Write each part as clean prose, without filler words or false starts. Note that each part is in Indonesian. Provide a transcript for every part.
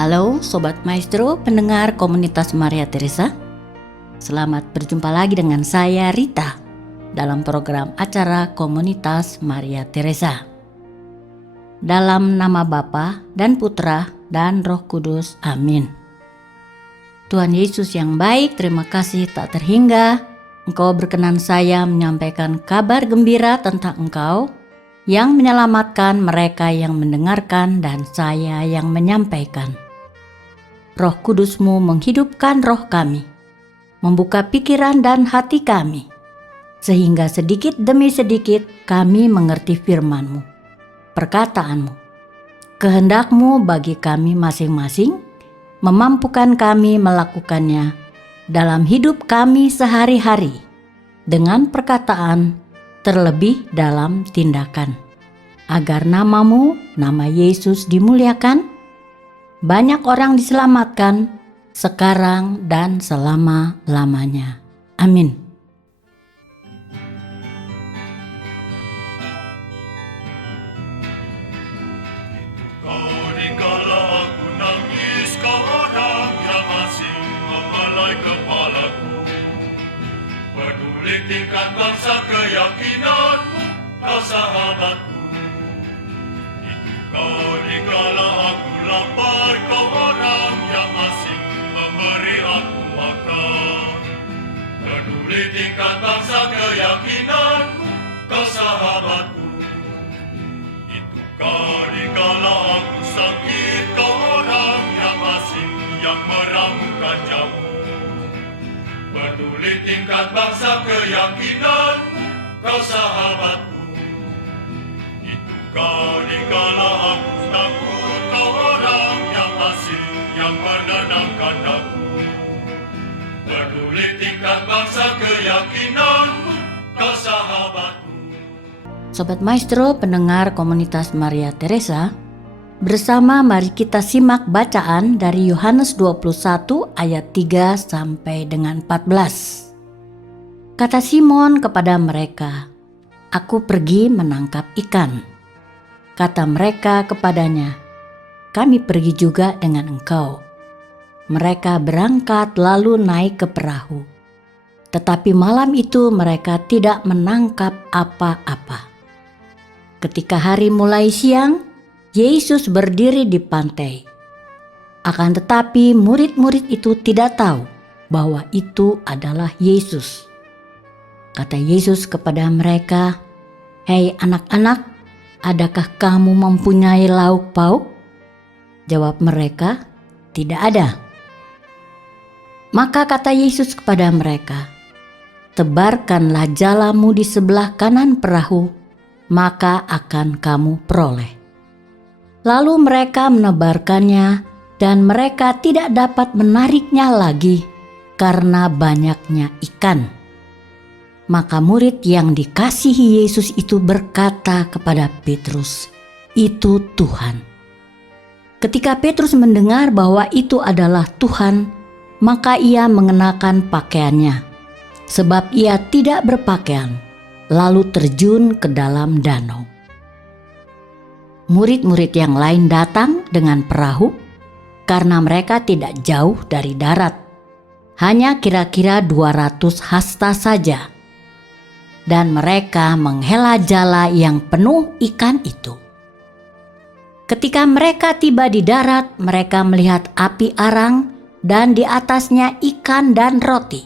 Halo Sobat Maestro, pendengar komunitas Maria Teresa. Selamat berjumpa lagi dengan saya Rita dalam program acara komunitas Maria Teresa. Dalam nama Bapa dan Putra dan Roh Kudus, amin. Tuhan Yesus yang baik, terima kasih tak terhingga Engkau berkenan saya menyampaikan kabar gembira tentang Engkau yang menyelamatkan mereka yang mendengarkan dan saya yang menyampaikan. Roh Kudus-Mu menghidupkan roh kami, membuka pikiran dan hati kami, sehingga sedikit demi sedikit kami mengerti firman-Mu, perkataan-Mu, kehendak-Mu bagi kami masing-masing, memampukan kami melakukannya dalam hidup kami sehari-hari, dengan perkataan, terlebih dalam tindakan, agar nama-Mu, nama Yesus dimuliakan, banyak orang diselamatkan sekarang dan selama-lamanya. Amin. Dikala aku nangis, kau orang yang asing memelai kepalaku. Peduli tingkat bangsa keyakinanmu, kau sahabatku. Kau dikala aku lapar, kau orang yang asing memberi aku makan. Peduli tingkat bangsa keyakinanmu, kau sahabatku. Itu kau dikala aku sakit, kau orang yang asing yang meramukan jamu. Peduli tingkat bangsa keyakinanmu, kau sahabatku. Kau dikala aku takut, kau orang yang asing yang menenangkan aku. Peduli tingkat bangsa keyakinanmu, kau sahabatku. Sobat Maestro, pendengar komunitas Maria Teresa, bersama mari kita simak bacaan dari Yohanes 21 ayat 3 sampai dengan 14. Kata Simon kepada mereka, "Aku pergi menangkap ikan." Kata mereka kepadanya, "Kami pergi juga dengan engkau." Mereka berangkat lalu naik ke perahu. Tetapi malam itu mereka tidak menangkap apa-apa. Ketika hari mulai siang, Yesus berdiri di pantai. Akan tetapi murid-murid itu tidak tahu bahwa itu adalah Yesus. Kata Yesus kepada mereka, "Hei anak-anak, adakah kamu mempunyai lauk pauk?" Jawab mereka, "Tidak ada." Maka kata Yesus kepada mereka, "Tebarkanlah jalamu di sebelah kanan perahu, maka akan kamu peroleh." Lalu mereka menebarkannya dan mereka tidak dapat menariknya lagi karena banyaknya ikan. Maka murid yang dikasihi Yesus itu berkata kepada Petrus, "Itu Tuhan." Ketika Petrus mendengar bahwa itu adalah Tuhan, maka ia mengenakan pakaiannya, sebab ia tidak berpakaian, lalu terjun ke dalam danau. Murid-murid yang lain datang dengan perahu, karena mereka tidak jauh dari darat, hanya kira-kira 200 hasta saja. Dan mereka menghela jala yang penuh ikan itu. Ketika mereka tiba di darat, mereka melihat api arang dan di atasnya ikan dan roti.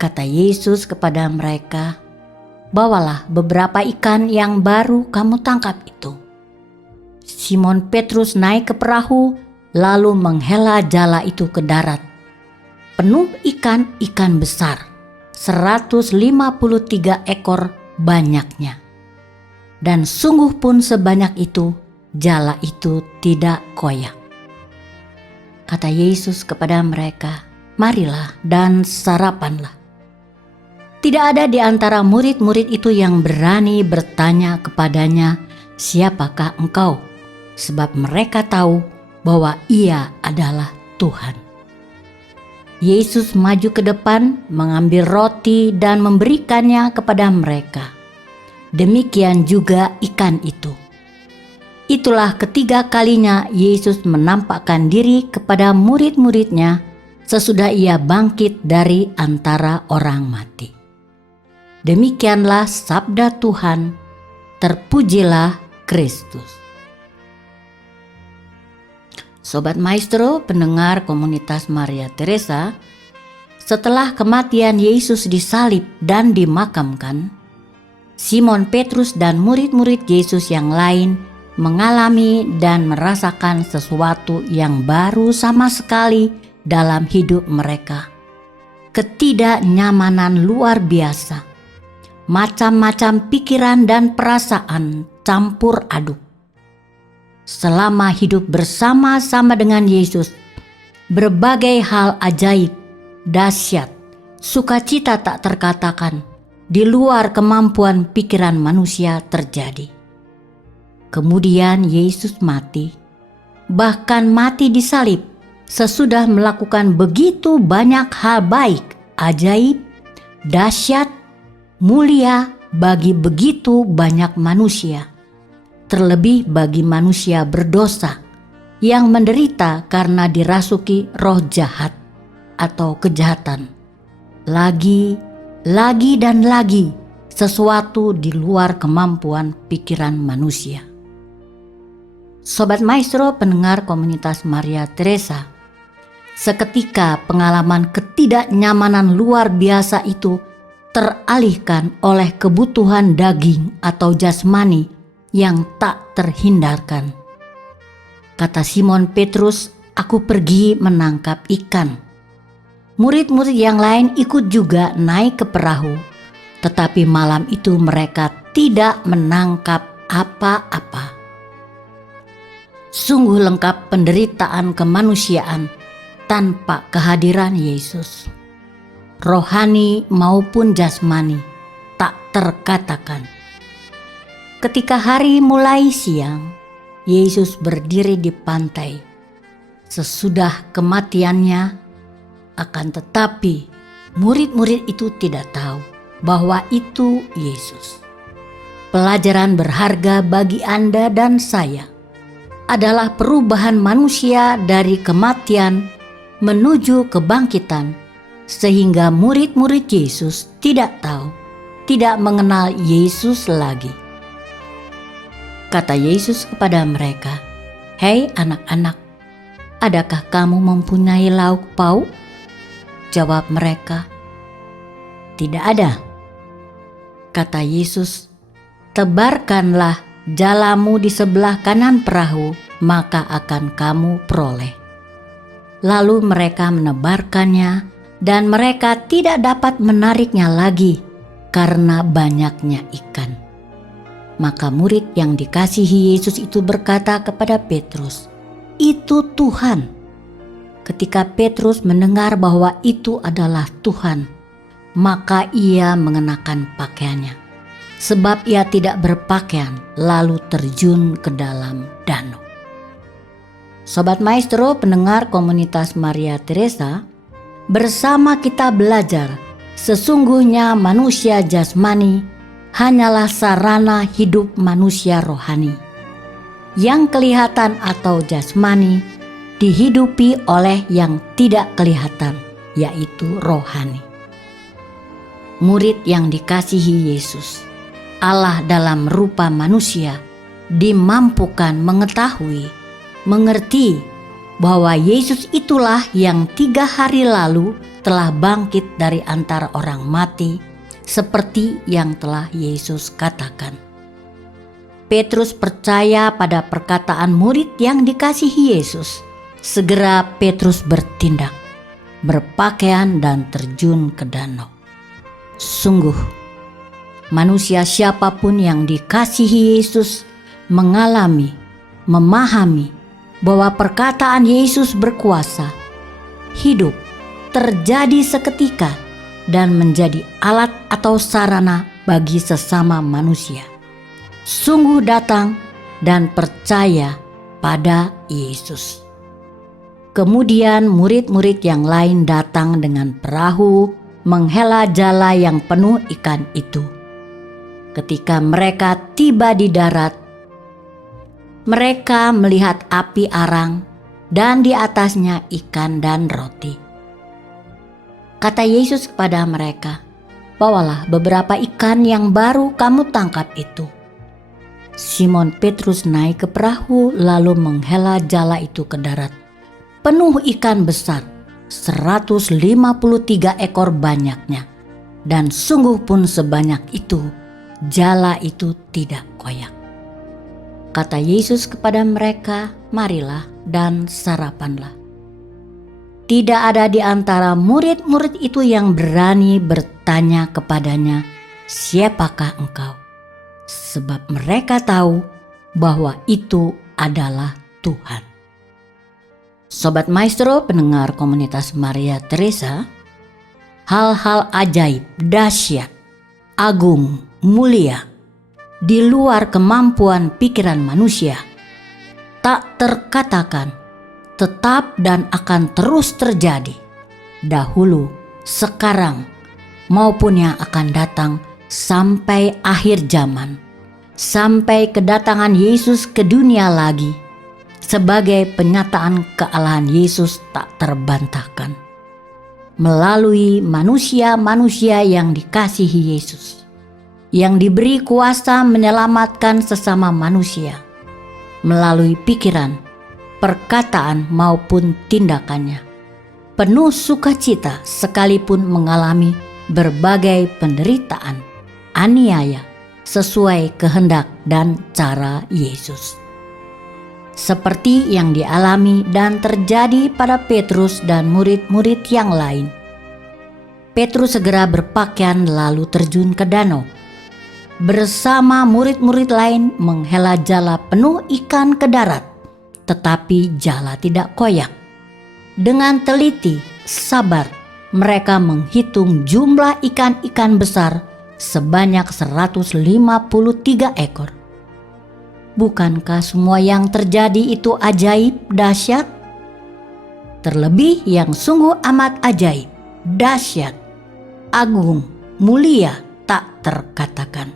Kata Yesus kepada mereka, "Bawalah beberapa ikan yang baru kamu tangkap itu." Simon Petrus naik ke perahu lalu menghela jala itu ke darat. Penuh ikan besar, 153 ekor banyaknya. Dan sungguh pun sebanyak itu, jala itu tidak koyak. Kata Yesus kepada mereka, "Marilah dan sarapanlah." Tidak ada di antara murid-murid itu yang berani bertanya kepadanya, "Siapakah engkau?" Sebab mereka tahu bahwa ia adalah Tuhan. Yesus maju ke depan, mengambil roti dan memberikannya kepada mereka. Demikian juga ikan itu. Itulah ketiga kalinya Yesus menampakkan diri kepada murid-muridnya sesudah ia bangkit dari antara orang mati. Demikianlah sabda Tuhan, terpujilah Kristus. Sobat Maestro, pendengar komunitas Maria Teresa, setelah kematian Yesus disalib dan dimakamkan, Simon Petrus dan murid-murid Yesus yang lain mengalami dan merasakan sesuatu yang baru sama sekali dalam hidup mereka. Ketidaknyamanan luar biasa, macam-macam pikiran dan perasaan campur aduk. Selama hidup bersama-sama dengan Yesus, berbagai hal ajaib, dahsyat, sukacita tak terkatakan, di luar kemampuan pikiran manusia terjadi. Kemudian Yesus mati, bahkan mati disalib sesudah melakukan begitu banyak hal baik, ajaib, dahsyat, mulia bagi begitu banyak manusia, terlebih bagi manusia berdosa yang menderita karena dirasuki roh jahat atau kejahatan. Lagi dan lagi sesuatu di luar kemampuan pikiran manusia. Sobat Maestro, pendengar komunitas Maria Teresa, seketika pengalaman ketidaknyamanan luar biasa itu teralihkan oleh kebutuhan daging atau jasmani yang tak terhindarkan. Kata Simon Petrus, "Aku pergi menangkap ikan." Murid-murid yang lain ikut juga naik ke perahu, tetapi malam itu mereka tidak menangkap apa-apa. Sungguh lengkap penderitaan kemanusiaan tanpa kehadiran Yesus. Rohani maupun jasmani tak terkatakan. Ketika hari mulai siang, Yesus berdiri di pantai. Sesudah kematiannya, akan tetapi murid-murid itu tidak tahu bahwa itu Yesus. Pelajaran berharga bagi Anda dan saya adalah perubahan manusia dari kematian menuju kebangkitan, sehingga murid-murid Yesus tidak tahu, tidak mengenal Yesus lagi. Kata Yesus kepada mereka, "Hei anak-anak, adakah kamu mempunyai lauk pauk?" Jawab mereka, "Tidak ada." Kata Yesus, "Tebarkanlah jalamu di sebelah kanan perahu, maka akan kamu peroleh." Lalu mereka menebarkannya, dan mereka tidak dapat menariknya lagi karena banyaknya ikan. Maka murid yang dikasihi Yesus itu berkata kepada Petrus, "Itu Tuhan." Ketika Petrus mendengar bahwa itu adalah Tuhan, maka ia mengenakan pakaiannya, sebab ia tidak berpakaian, lalu terjun ke dalam danau. Sobat Maestro, pendengar komunitas Maria Teresa, bersama kita belajar sesungguhnya manusia jasmani hanyalah sarana hidup manusia rohani. Yang kelihatan atau jasmani dihidupi oleh yang tidak kelihatan, yaitu rohani. Murid yang dikasihi Yesus, Allah dalam rupa manusia, dimampukan mengetahui, mengerti bahwa Yesus itulah yang 3 hari lalu telah bangkit dari antara orang mati, seperti yang telah Yesus katakan. Petrus percaya pada perkataan murid yang dikasihi Yesus. Segera Petrus bertindak, berpakaian dan terjun ke danau. Sungguh, manusia siapapun yang dikasihi Yesus mengalami, memahami bahwa perkataan Yesus berkuasa, hidup, terjadi seketika, dan menjadi alat atau sarana bagi sesama manusia. Sungguh datang dan percaya pada Yesus. Kemudian murid-murid yang lain datang dengan perahu menghela jala yang penuh ikan itu. Ketika mereka tiba di darat, Mereka melihat api arang dan di atasnya ikan dan roti. Kata Yesus kepada mereka, "Bawalah beberapa ikan yang baru kamu tangkap itu." Simon Petrus naik ke perahu lalu menghela jala itu ke darat. Penuh ikan besar, 153 ekor banyaknya. Dan sungguh pun sebanyak itu, jala itu tidak koyak. Kata Yesus kepada mereka, "Marilah dan sarapanlah." Tidak ada di antara murid-murid itu yang berani bertanya kepadanya, "Siapakah engkau?" Sebab mereka tahu bahwa itu adalah Tuhan. Sobat Maestro, pendengar komunitas Maria Teresa, hal-hal ajaib, dahsyat, agung, mulia, di luar kemampuan pikiran manusia, tak terkatakan, tetap dan akan terus terjadi, dahulu, sekarang, maupun yang akan datang sampai akhir zaman, sampai kedatangan Yesus ke dunia lagi, sebagai penyataan kealahan Yesus tak terbantahkan, melalui manusia-manusia yang dikasihi Yesus, yang diberi kuasa menyelamatkan sesama manusia, melalui pikiran, perkataan maupun tindakannya, penuh sukacita sekalipun mengalami berbagai penderitaan, aniaya, sesuai kehendak dan cara Yesus. Seperti yang dialami dan terjadi pada Petrus dan murid-murid yang lain. Petrus segera berpakaian lalu terjun ke danau. Bersama murid-murid lain menghela jala penuh ikan ke darat, tetapi jala tidak koyak. Dengan teliti, sabar, mereka menghitung jumlah ikan-ikan besar sebanyak 153 ekor. Bukankah semua yang terjadi itu ajaib, dahsyat? Terlebih yang sungguh amat ajaib, dahsyat, agung, mulia, tak terkatakan.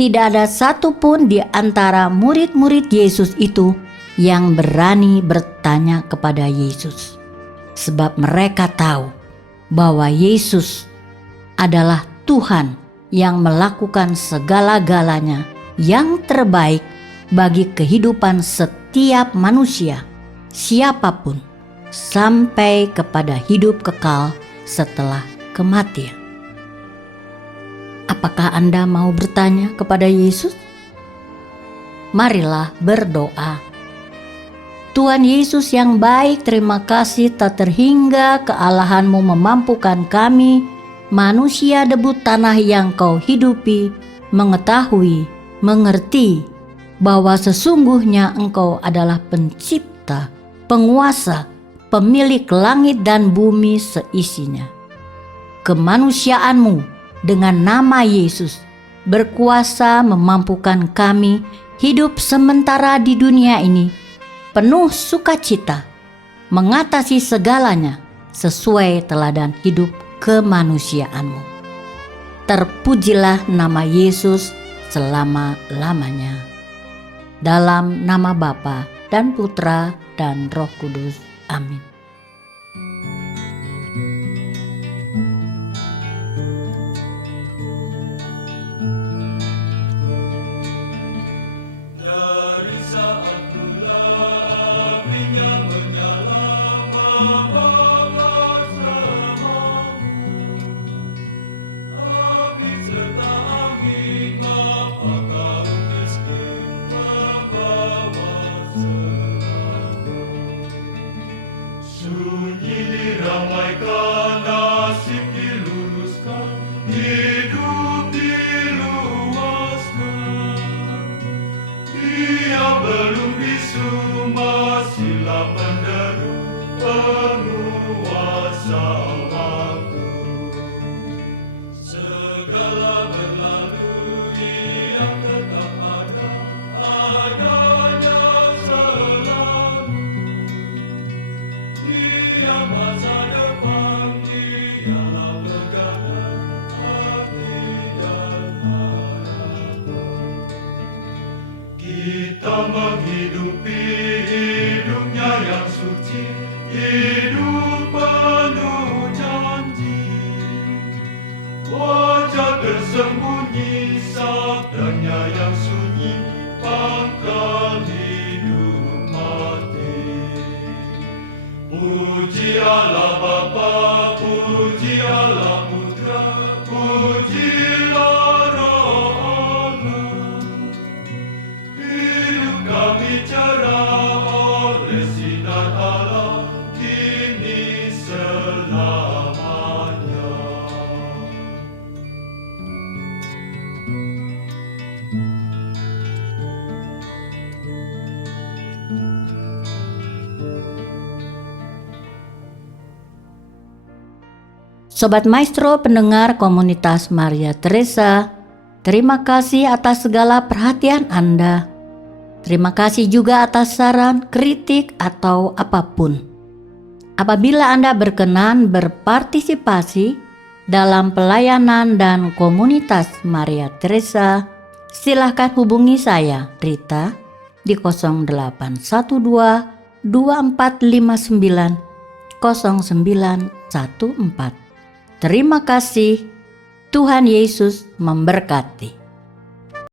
Tidak ada satupun di antara murid-murid Yesus itu yang berani bertanya kepada Yesus. Sebab mereka tahu bahwa Yesus adalah Tuhan yang melakukan segala-galanya yang terbaik bagi kehidupan setiap manusia, siapapun, sampai kepada hidup kekal setelah kematian. Apakah Anda mau bertanya kepada Yesus? Marilah berdoa. Tuhan Yesus yang baik, terima kasih tak terhingga kealahan-Mu memampukan kami, manusia debu tanah yang Kau hidupi, mengetahui, mengerti bahwa sesungguhnya Engkau adalah pencipta, penguasa, pemilik langit dan bumi seisinya. Kemanusiaan-Mu dengan nama Yesus berkuasa memampukan kami hidup sementara di dunia ini penuh sukacita, mengatasi segalanya sesuai teladan hidup kemanusiaan-Mu. Terpujilah nama Yesus selama-lamanya. Dalam nama Bapa dan Putra dan Roh Kudus. Amin. Dari saat mula apinya menyala, membawa samamu. Api serta angin, apakah meski membawa samamu. Sunyi diramaikan, nasib diluruskan, hidup diluaskan. Ia belum bisu, masihlah penderu, penguasa waktu. Segala berlalu, ia tetap ada, adanya selalu. Dia masa depan, dialah pegangan hati dan harapan. Kita hidup penuh janji. Wajah tersembunyi, sabdanya yang sunyi, pangkal hidup mati. Puji Allah Bapa, puji Allah Putra, pujilah Roh Allah. Hidup kami cerah oleh sinar Allah, kini selamanya. Sobat Maestro pendengar komunitas Maria Teresa, terima kasih atas segala perhatian Anda. Terima kasih juga atas saran, kritik, atau apapun. Apabila Anda berkenan berpartisipasi dalam pelayanan dan komunitas Maria Teresa, silakan hubungi saya, Rita, di 0812 2459 0914. Terima kasih. Tuhan Yesus memberkati.